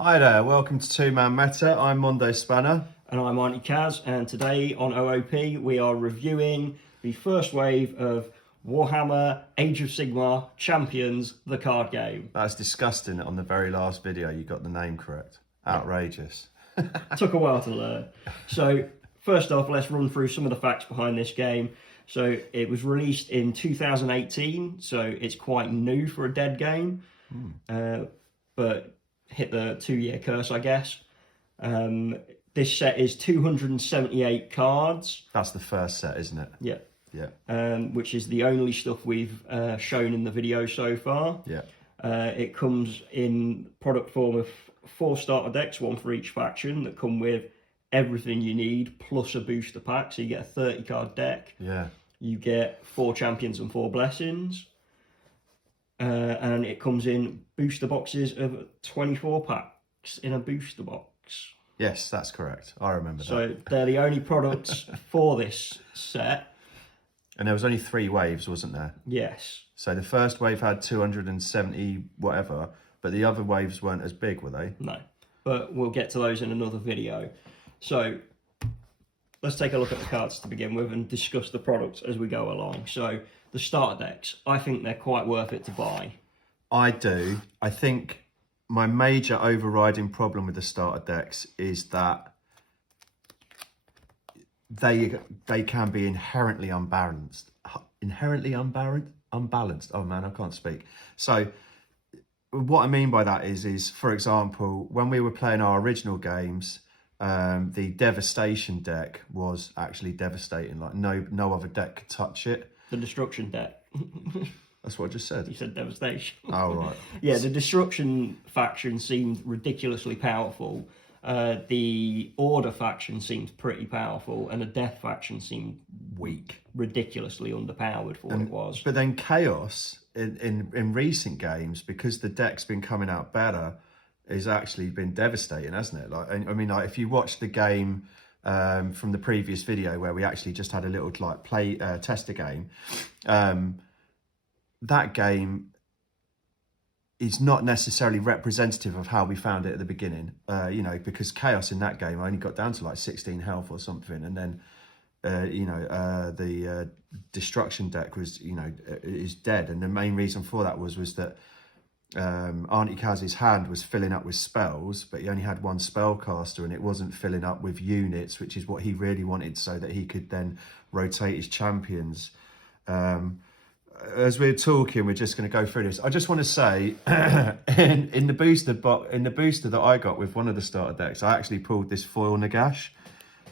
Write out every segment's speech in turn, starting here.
Hi there, welcome to Two Man Meta. I'm Mondo Spanner. And I'm Aunty, and today on OOP we are reviewing the first wave of Warhammer Age of Sigmar Champions, the card game. That's disgusting. On the very last video you got the name correct. Outrageous. Took a while to learn. So first off, let's run through some of the facts behind this game. So it was released in 2018, so it's quite new for a dead game, but hit the 2-year curse, I guess. This set is 278 cards. That's the first set, isn't it? Yeah. Yeah. Which is the only stuff we've shown in the video so far. Yeah. It comes in product form of 4 starter decks, 1 for each faction, that come with everything you need plus a booster pack. So you get a 30 card deck. Yeah. You get 4 champions and 4 blessings. And it comes in booster boxes of 24 packs in a booster box. Yes, that's correct. I remember that. So they're the only products for this set. And there was only 3 waves, wasn't there? Yes. So the first wave had 270 whatever, but the other waves weren't as big, were they? No, but we'll get to those in another video. So let's take a look at the cards to begin with and discuss the products as we go along. So the starter decks, I think they're quite worth it to buy. I do. I think my major overriding problem with the starter decks is that they can be inherently unbalanced. Unbalanced. Oh man, I can't speak. So what I mean by that is for example, when we were playing our original games, the devastation deck was actually devastating. Like no other deck could touch it. The destruction deck. That's what I just said. You said devastation. Oh, right. Yeah, the destruction faction seemed ridiculously powerful. The order faction seemed pretty powerful, and the death faction seemed Weak. ridiculously underpowered for what it was. But then chaos in recent games, because the deck's been coming out better, has actually been devastating, hasn't it? Like, I mean, like if you watch the game from the previous video where we actually just had a little like tester game, that game is not necessarily representative of how we found it at the beginning, you know, because chaos in that game only got down to like 16 health or something, and then the destruction deck was, you know, is dead, and the main reason for that was that Aunty Kaz's hand was filling up with spells, but he only had 1 spellcaster, and it wasn't filling up with units, which is what he really wanted, so that he could then rotate his champions. As we're talking, we're just going to go through this. I just want to say, in the booster that I got with one of the starter decks, I actually pulled this foil Nagash,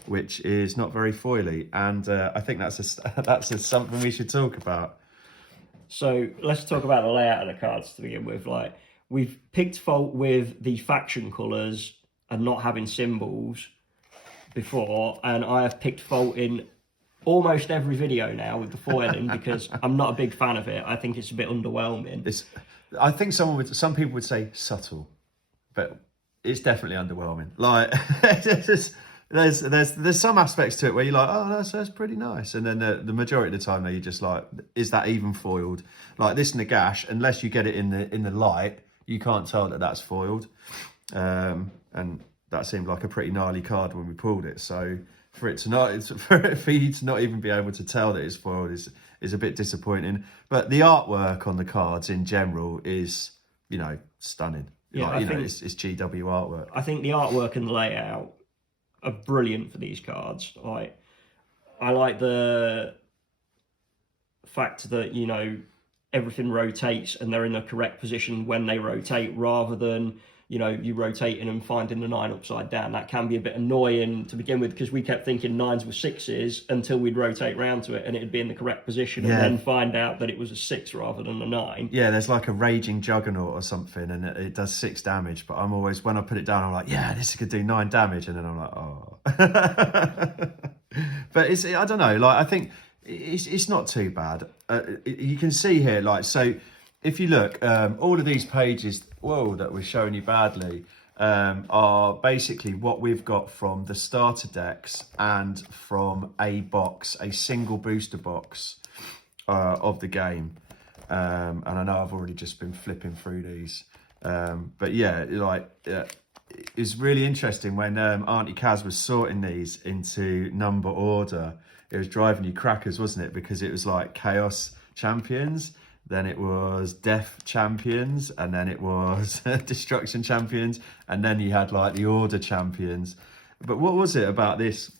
which is not very foily, and I think that's something we should talk about. So let's talk about the layout of the cards to begin with. Like, we've picked fault with the faction colours and not having symbols before, and I have picked fault in almost every video now with the foiling because I'm not a big fan of it. I think it's a bit underwhelming. I think some people would say subtle, but it's definitely underwhelming. Like there's some aspects to it where you're like, oh, that's pretty nice, and then the majority of the time, you're just like, is that even foiled? Like this Nagash, unless you get it in the light, you can't tell that that's foiled, and that seemed like a pretty gnarly card when we pulled it. So for you to not even be able to tell that it's foiled is a bit disappointing. But the artwork on the cards in general is, you know, stunning. Yeah, like, it's GW artwork. I think the artwork and the layout are brilliant for these cards. Like, I like the fact that, you know, everything rotates and they're in the correct position when they rotate, rather than, you know, you rotating and finding the 9 upside down. That can be a bit annoying to begin with, because we kept thinking 9s were 6s until we'd rotate round to it and it'd be in the correct position, and then find out that it was a 6 rather than a 9. Yeah, there's like a raging juggernaut or something, and it does 6 damage. But I'm always, when I put it down, I'm like, yeah, this could do 9 damage, and then I'm like, oh. But I don't know. Like, I think it's not too bad. You can see here, like, so if you look, all of these pages, that we're showing you badly, are basically what we've got from the starter decks and from a single booster box of the game. And I know I've already just been flipping through these. But yeah, like it was really interesting when Aunty Kaz was sorting these into number order. It was driving you crackers, wasn't it? Because it was like Chaos Champions, then it was Death Champions, and then it was Destruction Champions, and then you had like the Order Champions. But what was it about this?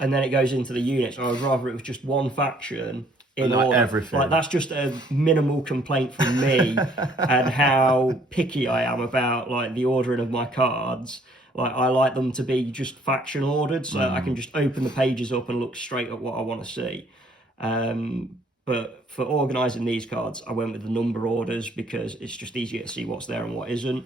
And then it goes into the units. I would rather it was just one faction in like order. everything. Like, that's just a minimal complaint from me and how picky I am about like the ordering of my cards. Like, I like them to be just faction ordered, so I can just open the pages up and look straight at what I want to see. But for organising these cards, I went with the number orders because it's just easier to see what's there and what isn't.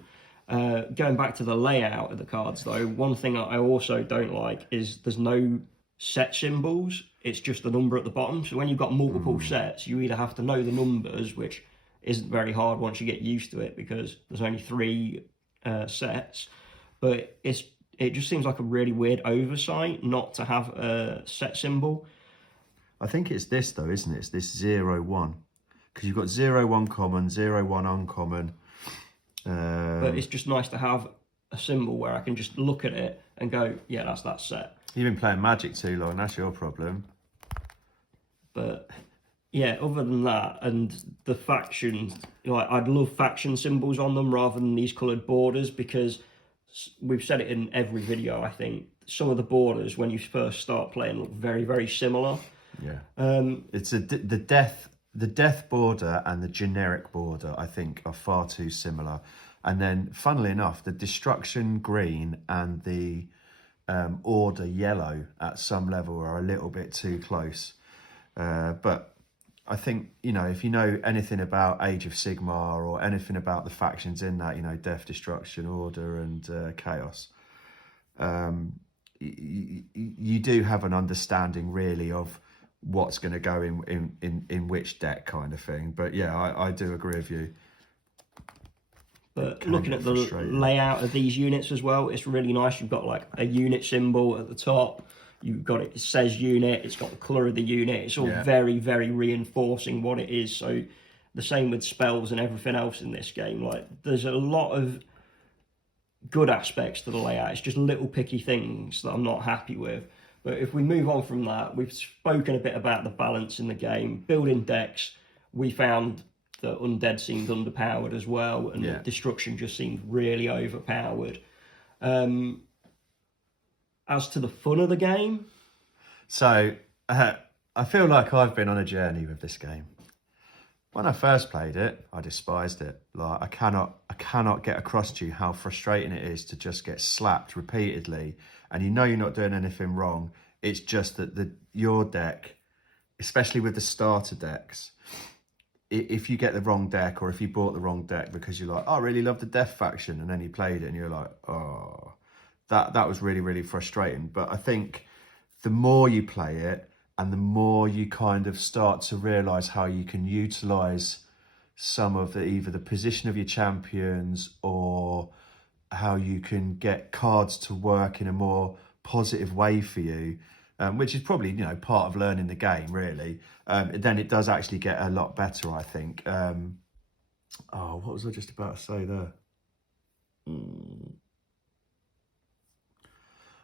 Going back to the layout of the cards, though, one thing I also don't like is there's no set symbols. It's just the number at the bottom. So when you've got multiple sets, you either have to know the numbers, which isn't very hard once you get used to it because there's only 3 sets. But it just seems like a really weird oversight not to have a set symbol. I think it's this though, isn't it? It's this 0-1. Because you've got 0-1 common, 0-1 uncommon. But it's just nice to have a symbol where I can just look at it and go, yeah, that's that set. You've been playing Magic too long, that's your problem. But yeah, other than that, and the factions, like, I'd love faction symbols on them rather than these coloured borders, because we've said it in every video, I think, some of the borders when you first start playing look very, very similar. Yeah. It's the death border and the generic border, I think, are far too similar. And then, funnily enough, the destruction green and the order yellow at some level are a little bit too close. But I think, you know, if you know anything about Age of Sigmar or anything about the factions in that, you know, Death, Destruction, Order and Chaos, you do have an understanding really of what's going to go in which deck, kind of thing. But yeah, I do agree with you. But looking at the layout of these units as well, it's really nice. You've got like a unit symbol at the top. You've got it says unit. It's got the colour of the unit. It's all very, very reinforcing what it is. So the same with spells and everything else in this game. Like, there's a lot of good aspects to the layout. It's just little picky things that I'm not happy with. But if we move on from that, we've spoken a bit about the balance in the game. Building decks, we found that Undead seemed underpowered as well, and Destruction just seemed really overpowered. As to the fun of the game... So, I feel like I've been on a journey with this game. When I first played it, I despised it. Like, I cannot get across to you how frustrating it is to just get slapped repeatedly, and you know you're not doing anything wrong. It's just that your deck, especially with the starter decks, if you get the wrong deck, or if you bought the wrong deck because you're like, oh, I really love the Death faction, and then you played it and you're like, oh, that was really, really frustrating. But I think the more you play it, and the more you kind of start to realise how you can utilise some of either the position of your champions, or how you can get cards to work in a more positive way for you, which is probably, you know, part of learning the game, really. Then it does actually get a lot better, I think. What was I just about to say there?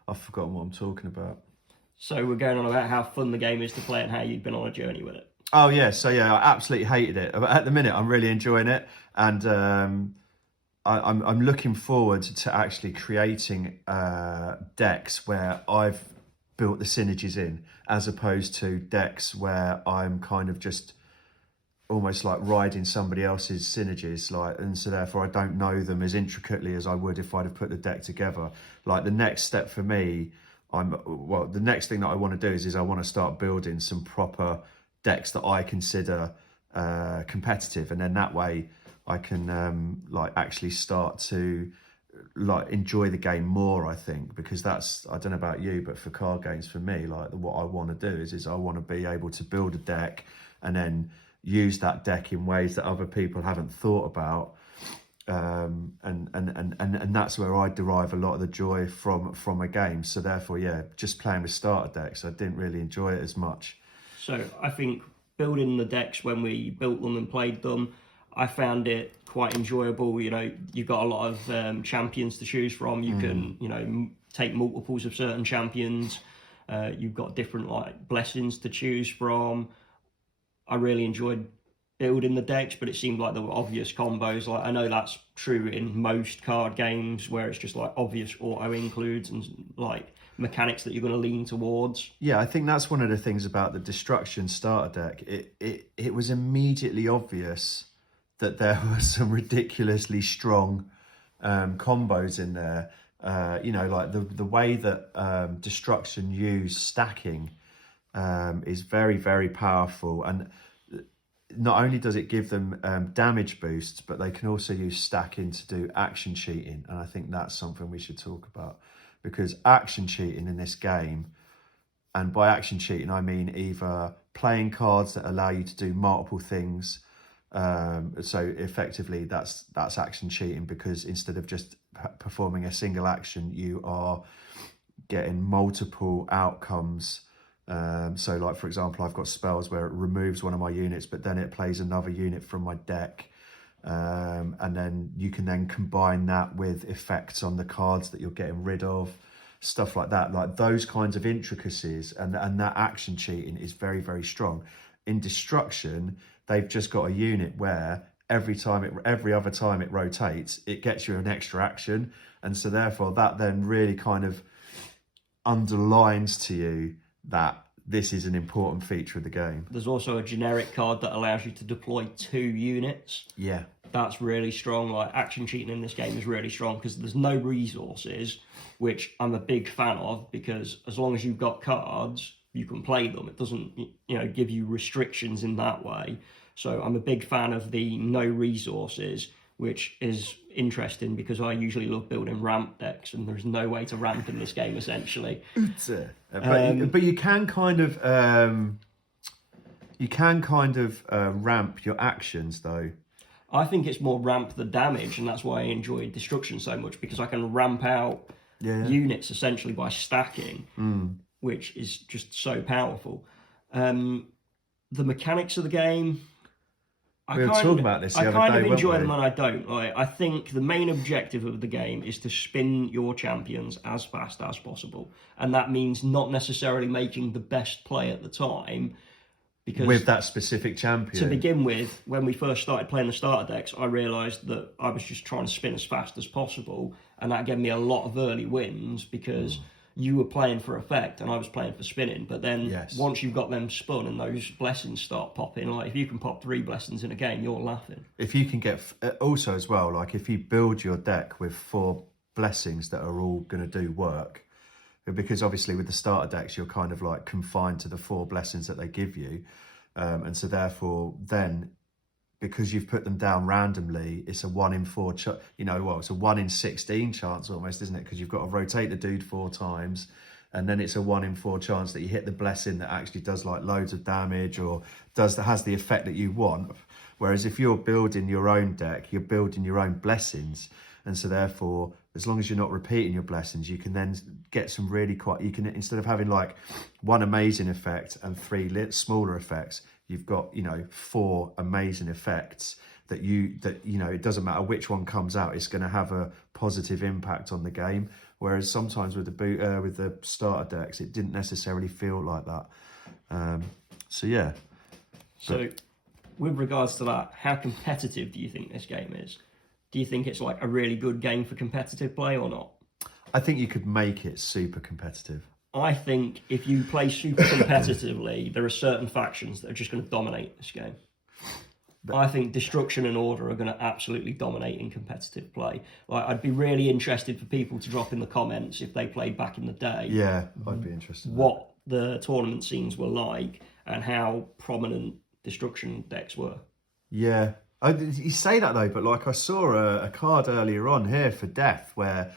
I've forgotten what I'm talking about. So we're going on about how fun the game is to play and how you've been on a journey with it. Oh, yeah. So, yeah, I absolutely hated it. But at the minute, I'm really enjoying it. And I'm looking forward to actually creating decks where I've built the synergies in, as opposed to decks where I'm kind of just almost like riding somebody else's synergies, like, and so therefore I don't know them as intricately as I would if I'd have put the deck together. Like, the next step for me, the next thing that I want to do is I want to start building some proper decks that I consider competitive, and then that way I can like actually start to like enjoy the game more, I think, because that's, I don't know about you, but for card games, for me, like, what I want to do is I want to be able to build a deck and then use that deck in ways that other people haven't thought about, and that's where I derive a lot of the joy from a game. So therefore, yeah, just playing with starter decks, I didn't really enjoy it as much. So I think building the decks, when we built them and played them, I found it quite enjoyable. You know, you've got a lot of champions to choose from. You can, you know, take multiples of certain champions. You've got different like blessings to choose from. I really enjoyed building the decks, but it seemed like there were obvious combos. Like I know that's true in most card games where it's just like obvious auto includes and like mechanics that you're going to lean towards. Yeah, I think that's one of the things about the Destruction starter deck. It was immediately obvious that there were some ridiculously strong combos in there. You know, like the way that Destruction use stacking is very, very powerful. And not only does it give them damage boosts, but they can also use stacking to do action cheating. And I think that's something we should talk about, because action cheating in this game, and by action cheating, I mean either playing cards that allow you to do multiple things. So effectively that's action cheating, because instead of just performing a single action, you are getting multiple outcomes. So like, for example, I've got spells where it removes one of my units, but then it plays another unit from my deck. And then you can then combine that with effects on the cards that you're getting rid of, stuff like that. Like those kinds of intricacies and that action cheating is very, very strong. In Destruction, they've just got a unit where every other time it rotates, it gets you an extra action. And so therefore that then really kind of underlines to you that this is an important feature of the game. There's also a generic card that allows you to deploy 2 units. Yeah. That's really strong. Like action cheating in this game is really strong because there's no resources, which I'm a big fan of, because as long as you've got cards, you can play them. It doesn't, you know, give you restrictions in that way. So I'm a big fan of the no resources, which is interesting because I usually love building ramp decks, and there's no way to ramp in this game essentially. But you can kind of ramp your actions though. I think it's more ramp the damage, and that's why I enjoy Destruction so much, because I can ramp out units essentially by stacking, which is just so powerful. The mechanics of the game, We were talking about this the other day, I kind of enjoy weren't we? them and I don't. Like, I think the main objective of the game is to spin your champions as fast as possible, and that means not necessarily making the best play at the time. Because with that specific champion. To begin with, when we first started playing the starter decks, I realised that I was just trying to spin as fast as possible, and that gave me a lot of early wins because you were playing for effect and I was playing for spinning. But then once you've got them spun and those blessings start popping, like if you can pop 3 blessings in a game, you're laughing. If you can get, also as well, like if you build your deck with 4 blessings that are all going to do work, because obviously with the starter decks, you're kind of like confined to the 4 blessings that they give you. And so therefore then, because you've put them down randomly, it's a 1 in 4, it's a 1 in 16 chance almost, isn't it? Because you've got to rotate the dude 4 times, and then it's a 1 in 4 chance that you hit the blessing that actually does like loads of damage or has the effect that you want. Whereas if you're building your own deck, you're building your own blessings. And so therefore, as long as you're not repeating your blessings, you can then get some really you can, instead of having like 1 amazing effect and 3 smaller effects, you've got, 4 amazing effects that it doesn't matter which one comes out, it's going to have a positive impact on the game. Whereas sometimes with the starter decks, it didn't necessarily feel like that. So with regards to that, how competitive do you think this game is? Do you think it's like a really good game for competitive play or not? I think you could make it super competitive. I think if you play super competitively, there are certain factions that are just going to dominate this game. But I think Destruction and Order are going to absolutely dominate in competitive play. Like, I'd be really interested for people to drop in the comments if they played back in the day. Yeah, I'd be interested. What the tournament scenes were like and how prominent Destruction decks were. Yeah. You say that though, but like I saw a card earlier on here for Death where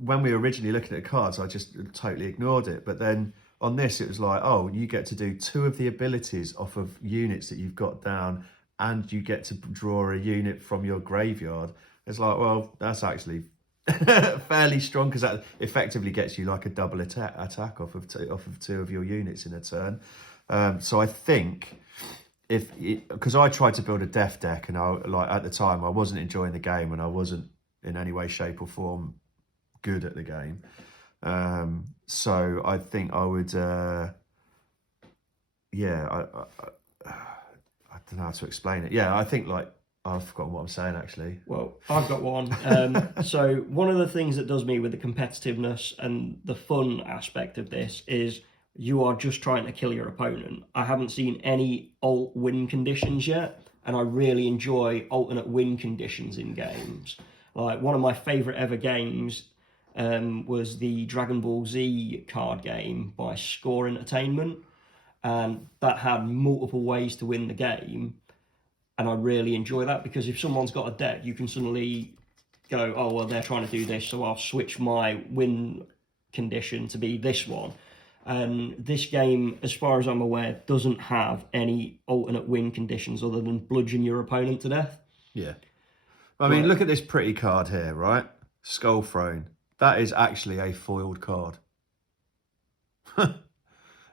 when we were originally looking at the cards, I just totally ignored it. But then on this, it was like, oh, you get to do 2 of the abilities off of units that you've got down, and you get to draw a unit from your graveyard. It's like, well, that's actually fairly strong, because that effectively gets you like a double attack off of 2 of your units in a turn. So I think because I tried to build a death deck, and at the time I wasn't enjoying the game, and I wasn't in any way, shape, or form good at the game. So I think I would, I don't know how to explain it. Yeah, I think like I've forgotten what I'm saying actually. Well, I've got one. So one of the things that does me with the competitiveness and the fun aspect of this is you are just trying to kill your opponent. I haven't seen any alt win conditions yet, and I really enjoy alternate win conditions in games. Like one of my favourite ever games was the Dragon Ball Z card game by Score Entertainment, and that had multiple ways to win the game. And I really enjoy that because if someone's got a deck, you can suddenly go, oh, well, they're trying to do this, so I'll switch my win condition to be this one. And this game, as far as I'm aware, doesn't have any alternate win conditions other than bludgeon your opponent to death. Yeah. I mean, look at this pretty card here, right? Skull Throne. That is actually a foiled card.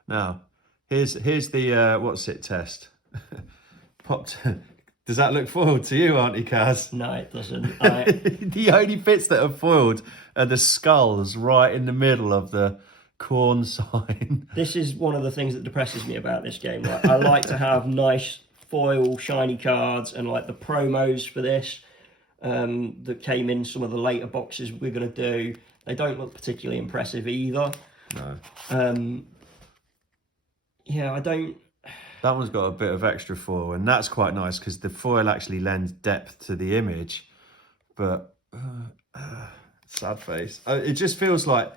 Now, here's the what's it test. Popped. Does that look foiled to you, Aunty Kaz? No, it doesn't. The only bits that are foiled are the skulls right in the middle of the corn sign. This is one of the things that depresses me about this game. Like, I like to have nice foil shiny cards, and like the promos for this that came in some of the later boxes we're going to do, they don't look particularly impressive either. No. Yeah, I don't... That one's got a bit of extra foil, and that's quite nice because the foil actually lends depth to the image. But sad face. It just feels like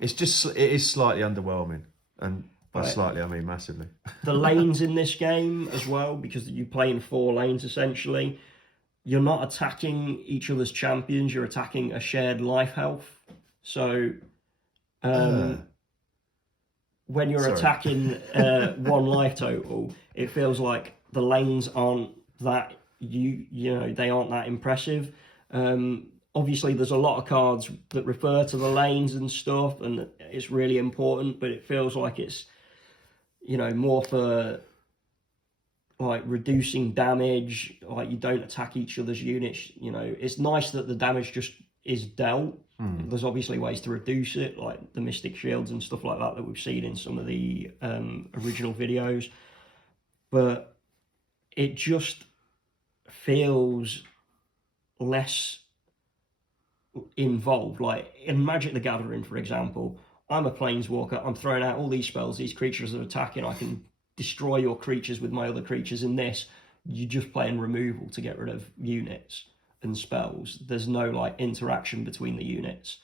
it is slightly underwhelming, and by slightly I mean massively. The lanes in this game as well, because you play in 4 lanes essentially. You're not attacking each other's champions; you're attacking a shared life health. So, when you're attacking 1 life total, it feels like the lanes aren't that they aren't that impressive. Obviously, there's a lot of cards that refer to the lanes and stuff, and it's really important. But it feels like it's more for like reducing damage. Like you don't attack each other's units. It's nice that the damage just is dealt. There's obviously ways to reduce it, like the Mystic Shields and stuff like that we've seen in some of the original videos. But it just feels less involved. Like in Magic the Gathering, for example, I'm a Planeswalker, I'm throwing out all these spells, these creatures are attacking, I can destroy your creatures with my other creatures. In this, you're just playing removal to get rid of units and spells. There's no like interaction between the units.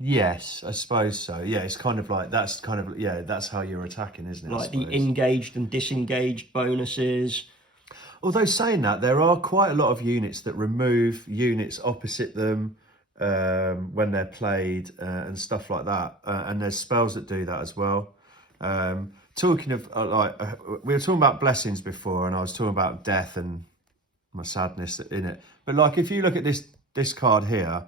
Yes, I suppose so. Yeah, it's kind of like that's how you're attacking, isn't it? Like the engaged and disengaged bonuses. Although saying that, there are quite a lot of units that remove units opposite them when they're played and stuff like that. And there's spells that do that as well. Talking of we were talking about blessings before, and I was talking about death and my sadness in it. But like, if you look at this card here,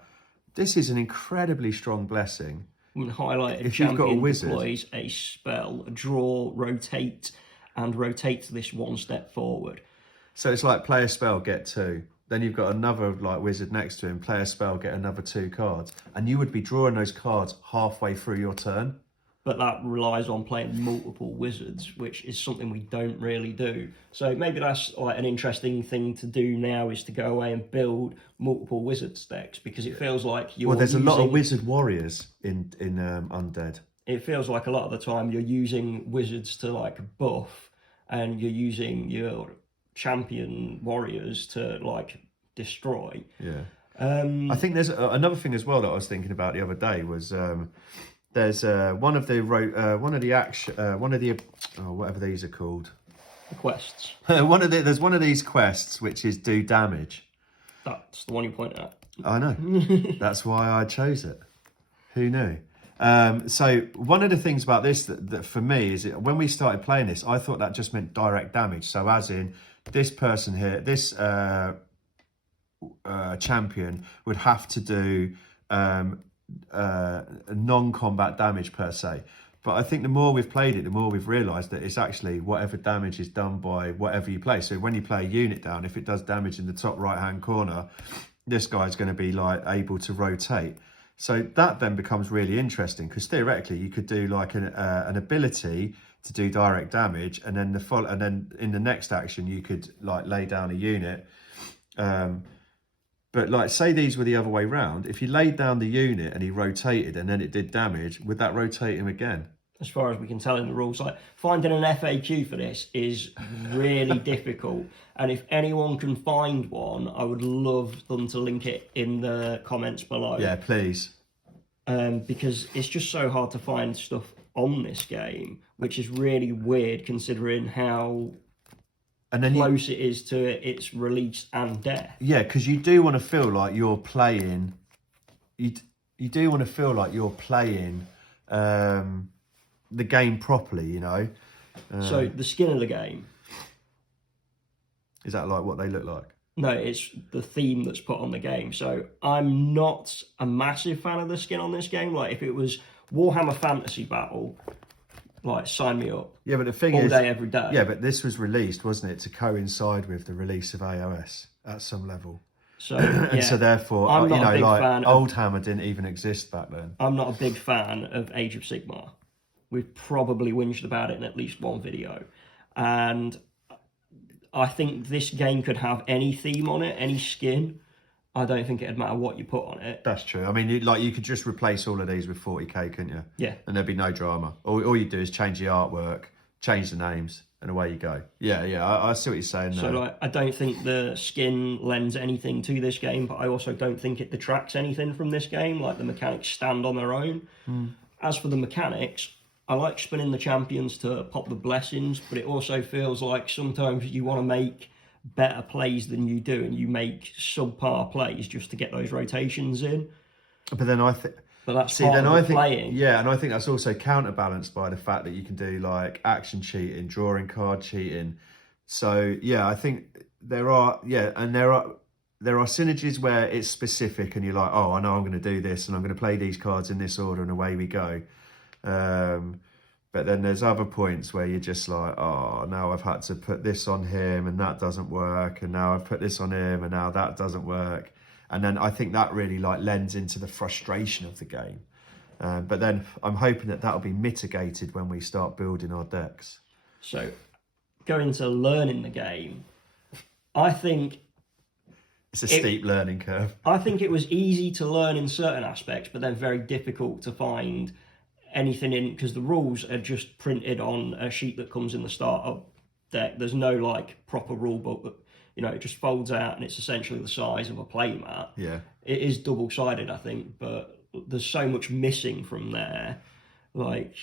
this is an incredibly strong blessing. Highlighted if you've got a wizard, deploys a spell, draw, rotate, and rotates this 1 step forward. So it's like play a spell, get 2. Then you've got another like wizard next to him, play a spell, get another 2 cards. And you would be drawing those cards halfway through your turn. But that relies on playing multiple wizards, which is something we don't really do. So maybe that's like an interesting thing to do now, is to go away and build multiple wizard decks, because it feels like you're Well, there's a lot of wizard warriors in Undead. It feels like a lot of the time you're using wizards to like buff, and you're using your champion warriors to like destroy. Yeah. I think there's another thing as well that I was thinking about the other day was there's one of the whatever these are called. The quests. There's one of these quests which is do damage. That's the one you pointed at. I know. That's why I chose it. Who knew? So one of the things about this that for me is when we started playing this, I thought that just meant direct damage. So as in this person here, this champion would have to do non-combat damage per se. But I think the more we've played it, the more we've realised that it's actually whatever damage is done by whatever you play. So when you play a unit down, if it does damage in the top right-hand corner, this guy's going to be like able to rotate. So that then becomes really interesting, because theoretically you could do like an ability to do direct damage, and then in the next action you could like lay down a unit. But like, say these were the other way round. If you laid down the unit and he rotated and then it did damage, would that rotate him again? As far as we can tell in the rules, like finding an FAQ for this is really difficult. And if anyone can find one, I would love them to link it in the comments below. Yeah, please. Because it's just so hard to find stuff on this game, which is really weird considering how close it is to its release and death. Yeah, because you do want to feel like you're playing. You do want to feel like you're playing the game properly, you know. So the skin of the game. Is that like what they look like? No, it's the theme that's put on the game. So I'm not a massive fan of the skin on this game. Like if it was Warhammer Fantasy Battle, like sign me up. Yeah, but the thing all is, day, every day. Yeah, but this was released, wasn't it, to coincide with the release of AOS at some level. So yeah, and so therefore, I'm not you know, a big like fan Old Hammer didn't even exist back then. I'm not a big fan of Age of Sigmar. We've probably whinged about it in at least one video, and I think this game could have any theme on it, any skin. I don't think it'd matter what you put on it. That's true. I mean, you could just replace all of these with 40k, couldn't you? Yeah. And there'd be no drama. All you do is change the artwork, change the names, and away you go. Yeah, I see what you're saying there. So, like, I don't think the skin lends anything to this game, but I also don't think it detracts anything from this game. Like, the mechanics stand on their own. As for the mechanics, I like spinning the champions to pop the blessings, but it also feels like sometimes you want to make better plays than you do, and you make subpar plays just to get those rotations in. But then I think, playing. Yeah, and I think that's also counterbalanced by the fact that you can do like action cheating, drawing card cheating. So yeah, I think there are synergies where it's specific, and you're like, oh, I know I'm going to do this, and I'm going to play these cards in this order, and away we go. But then there's other points where you're just like, oh, now I've had to put this on him and that doesn't work. And now I've put this on him and now that doesn't work. And then I think that really like lends into the frustration of the game. But then I'm hoping that that'll be mitigated when we start building our decks. So going to learning the game, I think it's a steep learning curve. I think it was easy to learn in certain aspects, but then very difficult to find anything in, because the rules are just printed on a sheet that comes in the starter deck. There's no like proper rule book that, you know, it just folds out and it's essentially the size of a playmat. Yeah, it is double-sided, I think, but there's so much missing from there. Like,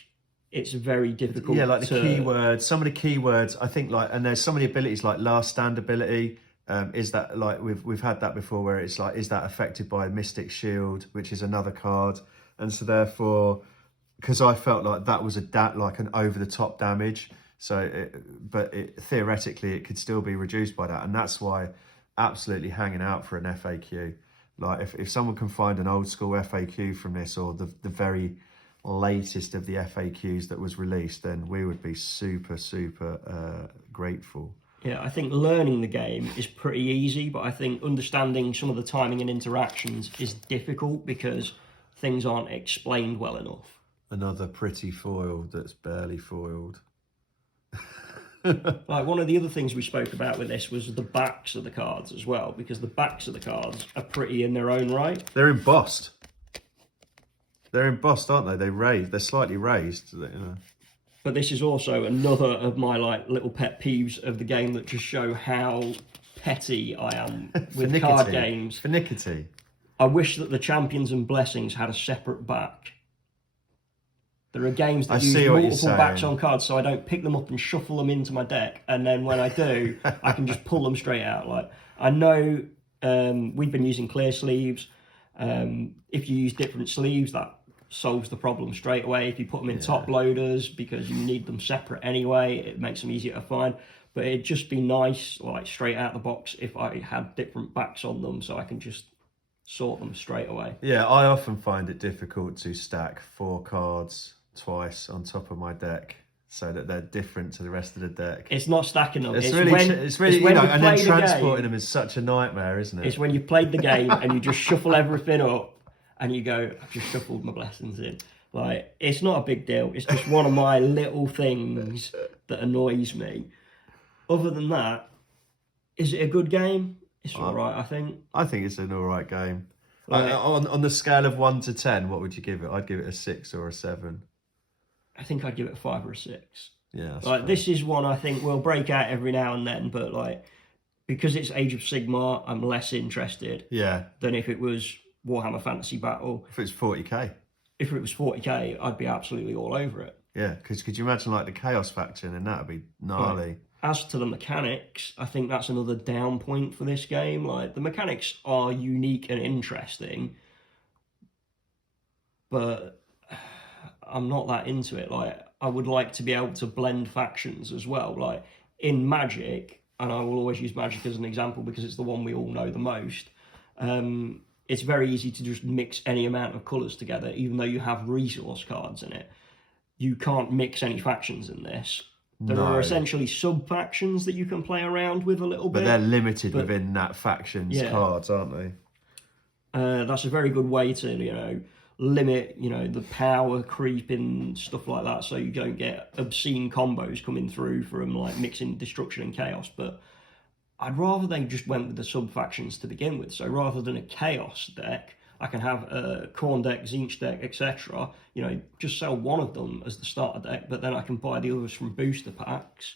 it's very difficult. Yeah, like the keywords, some of the keywords, I think, like, and there's some of the abilities like last stand ability. Is that like we've had that before, where it's like, is that affected by Mystic Shield, which is another card, and so therefore, because I felt like that was like an over-the-top damage. So, theoretically, it could still be reduced by that. And that's why absolutely hanging out for an FAQ. Like, if someone can find an old-school FAQ from this, or the very latest of the FAQs that was released, then we would be super, super grateful. Yeah, I think learning the game is pretty easy, but I think understanding some of the timing and interactions is difficult because things aren't explained well enough. Another pretty foil that's barely foiled. Like, one of the other things we spoke about with this was the backs of the cards as well, because the backs of the cards are pretty in their own right. They're embossed. They're embossed, aren't they? They're slightly raised, you know. But this is also another of my like little pet peeves of the game that just show how petty I am with card games. Finickety. I wish that the champions and blessings had a separate back. There are games that use multiple backs on cards, so I don't pick them up and shuffle them into my deck, and then when I do, I can just pull them straight out. Like, I know we've been using clear sleeves. If you use different sleeves, that solves the problem straight away. If you put them in top loaders, because you need them separate anyway, it makes them easier to find. But it'd just be nice, like straight out the box, if I had different backs on them, so I can just sort them straight away. Yeah, I often find it difficult to stack 4 cards twice on top of my deck, so that they're different to the rest of the deck. It's not stacking them. It's really, you know, and then transporting them is such a nightmare, isn't it? It's when you've played the game and you just shuffle everything up and you go, I've just shuffled my blessings in. Like, it's not a big deal. It's just one of my little things that annoys me. Other than that, is it a good game? It's all right, I think. I think it's an all right game. On the scale of 1 to 10, what would you give it? I'd give it a 6 or a 7. I think I'd give it a 5 or a 6. Yeah. Like, this is one I think will break out every now and then, but like, because it's Age of Sigmar, I'm less interested. Yeah. Than if it was Warhammer Fantasy Battle. If it's 40k. If it was 40k, I'd be absolutely all over it. Yeah, because could you imagine like the Chaos faction, and that'd be gnarly. Right. As to the mechanics, I think that's another down point for this game. Like, the mechanics are unique and interesting, but I'm not that into it. Like, I would like to be able to blend factions as well. Like, in Magic, and I will always use Magic as an example because it's the one we all know the most, it's very easy to just mix any amount of colours together, even though you have resource cards in it. You can't mix any factions in this. There are essentially sub-factions that you can play around with a little bit. But they're limited within that faction's cards, aren't they? That's a very good way to, you know, limit, you know, the power creep and stuff like that, so you don't get obscene combos coming through from, like, mixing destruction and chaos. But I'd rather they just went with the sub-factions to begin with. So rather than a chaos deck, I can have a Khorne deck, Tzeentch deck, etc. You know, just sell one of them as the starter deck, but then I can buy the others from booster packs.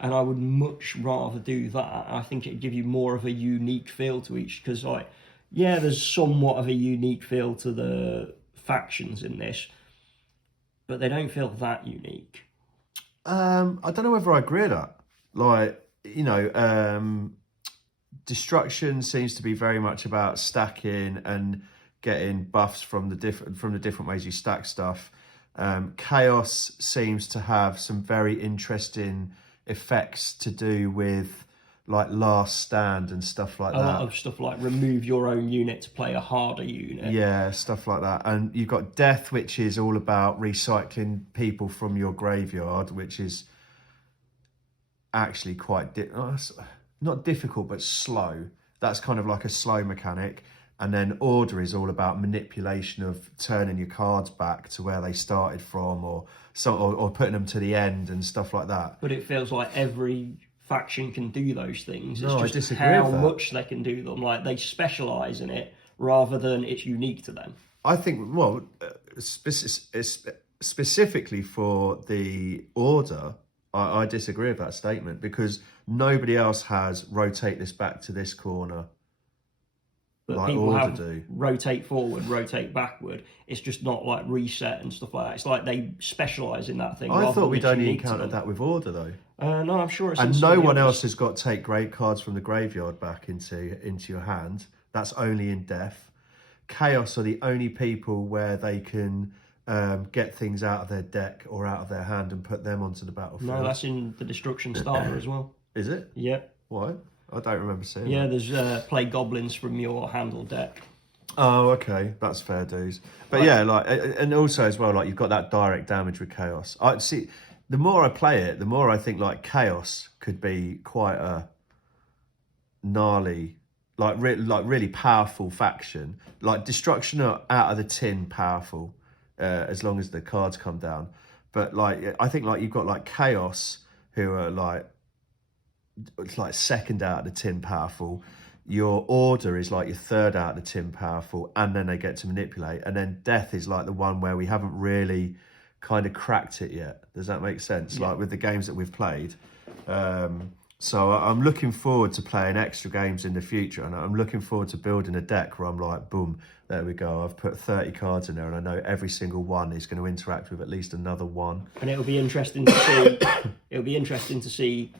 And I would much rather do that. I think it'd give you more of a unique feel to each, because, like, yeah, there's somewhat of a unique feel to the factions in this, but they don't feel that unique. I don't know whether I agree with that. Like, you know, destruction seems to be very much about stacking and getting buffs from the different ways you stack stuff. Chaos seems to have some very interesting effects to do with, like, last stand and stuff like that. A lot of stuff like remove your own unit to play a harder unit. Yeah, stuff like that. And you've got death, which is all about recycling people from your graveyard, which is actually quite not difficult, but slow. That's kind of like a slow mechanic. And then order is all about manipulation of turning your cards back to where they started from, or putting them to the end and stuff like that. But it feels like every faction can do those things. It's No, just I disagree how with that. much they can do them. Like, they specialise in it rather than it's unique to them. I think, well, specifically for the order, I disagree with that statement, because nobody else has rotate this back to this corner. But like people order have do. rotate forward, rotate backward. It's just not like reset and stuff like that. It's like they specialise in that thing. I thought we'd only unique to encountered them. that with order, though. No, I'm sure it's... And no one else has got to take great cards from the graveyard back into your hand. That's only in death. Chaos are the only people where they can get things out of their deck or out of their hand and put them onto the battlefield. No, that's in the destruction starter as well. Is it? Yeah. Why? I don't remember seeing Yeah, that. there's play goblins from your handle deck. Oh, okay, that's fair dues. But Right. yeah, like, and also as well, like, you've got that direct damage with chaos. I see. The more I play it, the more I think, like, chaos could be quite a gnarly, like really powerful faction. Like, destruction are out of the tin powerful, as long as the cards come down. But, like, I think, like, you've got, like, chaos, who are like, it's like second out of the tin powerful. Your order is like your third out of the tin powerful, and then they get to manipulate. And then death is like the one where we haven't really kind of cracked it yet. Does that make sense? Yeah. Like, with the games that we've played. So I'm looking forward to playing extra games in the future, and I'm looking forward to building a deck where I'm like, boom, there we go. I've put 30 cards in there, and I know every single one is going to interact with at least another one. And it'll be interesting to see. It'll be interesting to see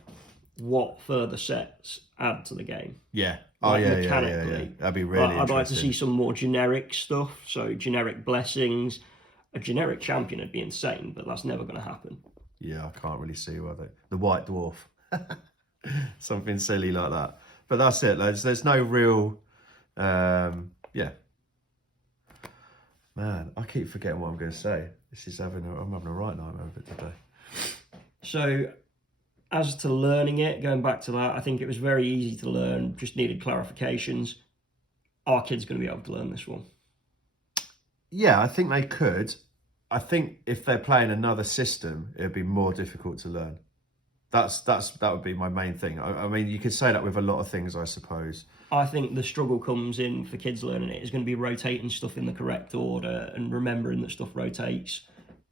what further sets add to the game. Yeah. Like, yeah. mechanically. That'd be really interesting. I'd like to see some more generic stuff. So generic blessings. A generic champion would be insane, but that's never going to happen. Yeah, I can't really see whether the white dwarf, something silly like that. But that's it. There's no real, yeah. Man, I keep forgetting what I'm going to say. I'm having a right nightmare of it today. So, as to learning it, going back to that, I think it was very easy to learn, just needed clarifications. Our kid's going to be able to learn this one. Yeah, I think they could. I think if they're playing another system, it'd be more difficult to learn. That would be my main thing. I mean, you could say that with a lot of things, I suppose. I think the struggle comes in for kids learning it is going to be rotating stuff in the correct order and remembering that stuff rotates,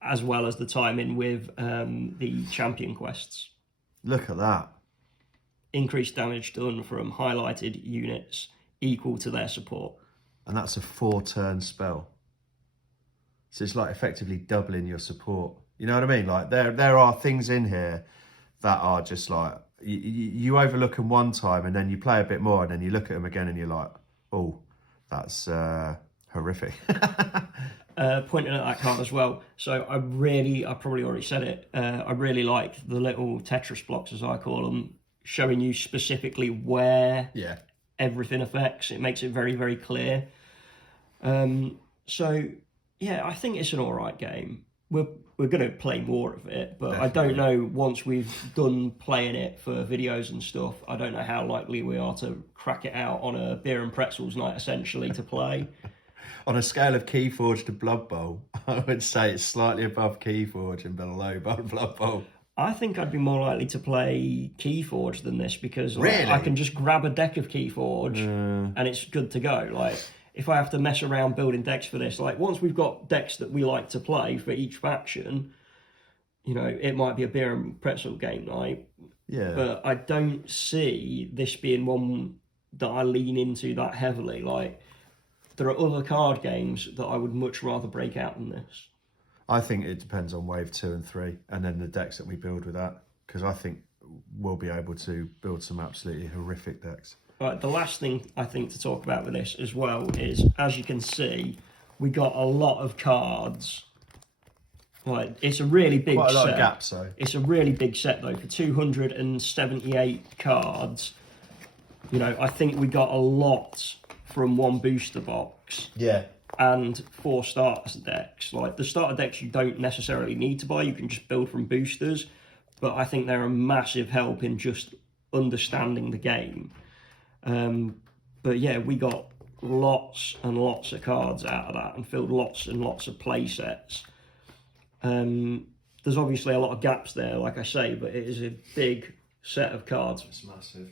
as well as the timing with the champion quests. Look at that. Increased damage done from highlighted units equal to their support. And that's a 4-turn spell. So it's like effectively doubling your support. You know what I mean? Like there are things in here that are just like, you overlook them one time and then you play a bit more and then you look at them again and you're like, oh, that's horrific. Pointing at that card as well. So I probably already said it, I really like the little Tetris blocks, as I call them, showing you specifically where everything affects. It makes it very, very clear. So, yeah, I think it's an all right game. We're going to play more of it, but definitely. I don't know, once we've done playing it for videos and stuff, I don't know how likely we are to crack it out on a beer and pretzels night, essentially, to play. On a scale of Keyforge to Blood Bowl, I would say it's slightly above Keyforge and below Blood Bowl. I think I'd be more likely to play Keyforge than this, because really? I can just grab a deck of Keyforge and it's good to go. Like, if I have to mess around building decks for this, like once we've got decks that we like to play for each faction, you know, it might be a beer and pretzel game night. Yeah. But I don't see this being one that I lean into that heavily. Like, there are other card games that I would much rather break out than this. I think it depends on wave 2 and 3 and then the decks that we build with that, because I think we'll be able to build some absolutely horrific decks. Right, the last thing I think to talk about with this as well is, as you can see, we got a lot of cards. Like, it's a really big set. Quite a lot of gaps, though. It's a really big set, though, for 278 cards. You know, I think we got a lot from one booster box. Yeah. And 4 starter decks. Like, the starter decks you don't necessarily need to buy, you can just build from boosters. But I think they're a massive help in just understanding the game. But yeah, we got lots and lots of cards out of that and filled lots and lots of play sets. There's obviously a lot of gaps there, like I say, but it is a big set of cards. It's massive.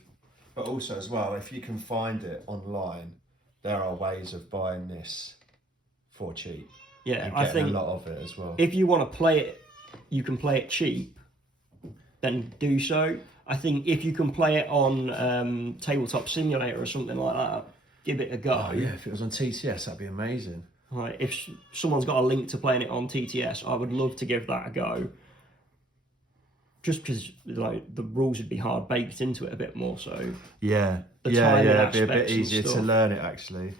But also as well, if you can find it online, there are ways of buying this for cheap. Yeah, and I think a lot of it as well. If you want to play it, you can play it cheap, then do so. I think if you can play it on Tabletop Simulator or something like that, give it a go. Oh yeah, if it was on TCS, that'd be amazing. Right, if someone's got a link to playing it on TTS, I would love to give that a go. Just because, like, the rules would be hard baked into it a bit more, so yeah, the it'd be a bit easier to learn it actually.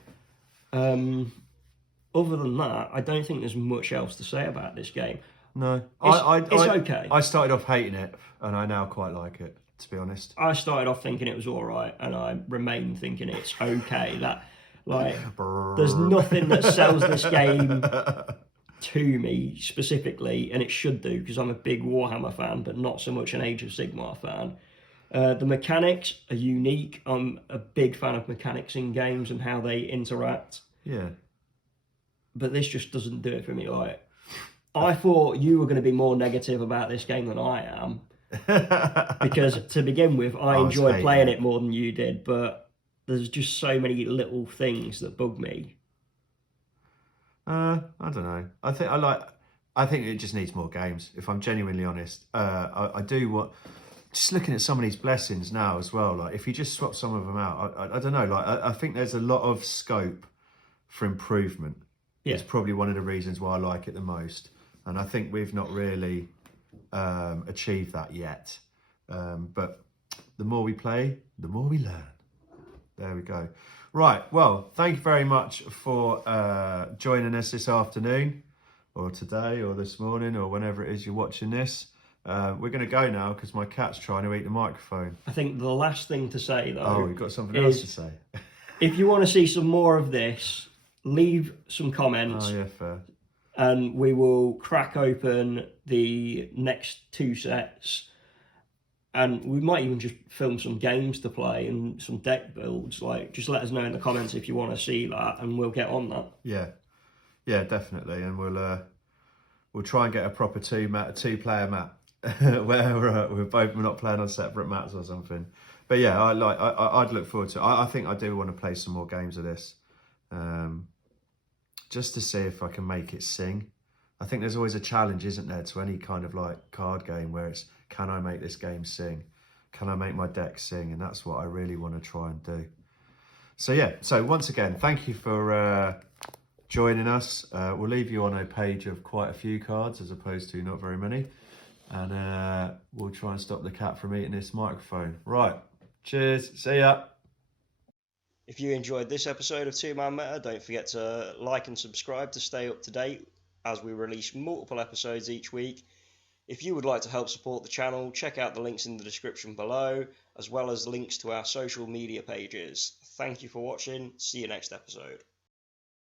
Other than that, I don't think there's much else to say about this game. No, it's okay. I started off hating it, and I now quite like it, to be honest. I started off thinking it was all right, and I remain thinking it's okay. That, like, there's nothing that sells this game to me specifically, and it should do, because I'm a big Warhammer fan, but not so much an Age of Sigmar fan. The mechanics are unique. I'm a big fan of mechanics in games and how they interact. Yeah. But this just doesn't do it for me. Like, I thought you were going to be more negative about this game than I am. Because to begin with, I enjoyed playing it more than you did, but there's just so many little things that bug me. I don't know. I think it just needs more games, if I'm genuinely honest. I do what... Just looking at some of these blessings now as well, like, if you just swap some of them out, I don't know, like, I think there's a lot of scope for improvement. Yeah. It's probably one of the reasons why I like it the most. And I think we've not really achieved that yet. But the more we play, the more we learn. There we go. Right, well, thank you very much for joining us this afternoon, or today, or this morning, or whenever it is you're watching this. We're going to go now because my cat's trying to eat the microphone. I think the last thing to say, though... Oh, you've got something else to say. If you want to see some more of this, leave some comments. Oh yeah, fair. And we will crack open the next 2 sets, and we might even just film some games to play and some deck builds. Like, just let us know in the comments if you want to see that, and we'll get on that. Yeah, definitely, and we'll try and get a proper two-player map where we're not playing on separate mats or something. But yeah, I'd look forward to it. I think I do want to play some more games of this, just to see if I can make it sing. I think there's always a challenge, isn't there, to any kind of like card game where it's, can I make this game sing? Can I make my deck sing? And that's what I really want to try and do. So yeah, so once again, thank you for joining us. We'll leave you on a page of quite a few cards as opposed to not very many. And we'll try and stop the cat from eating this microphone. Right, cheers, see ya. If you enjoyed this episode of Two Man Meta, don't forget to like and subscribe to stay up to date as we release multiple episodes each week. If you would like to help support the channel, check out the links in the description below, as well as links to our social media pages. Thank you for watching. See you next episode.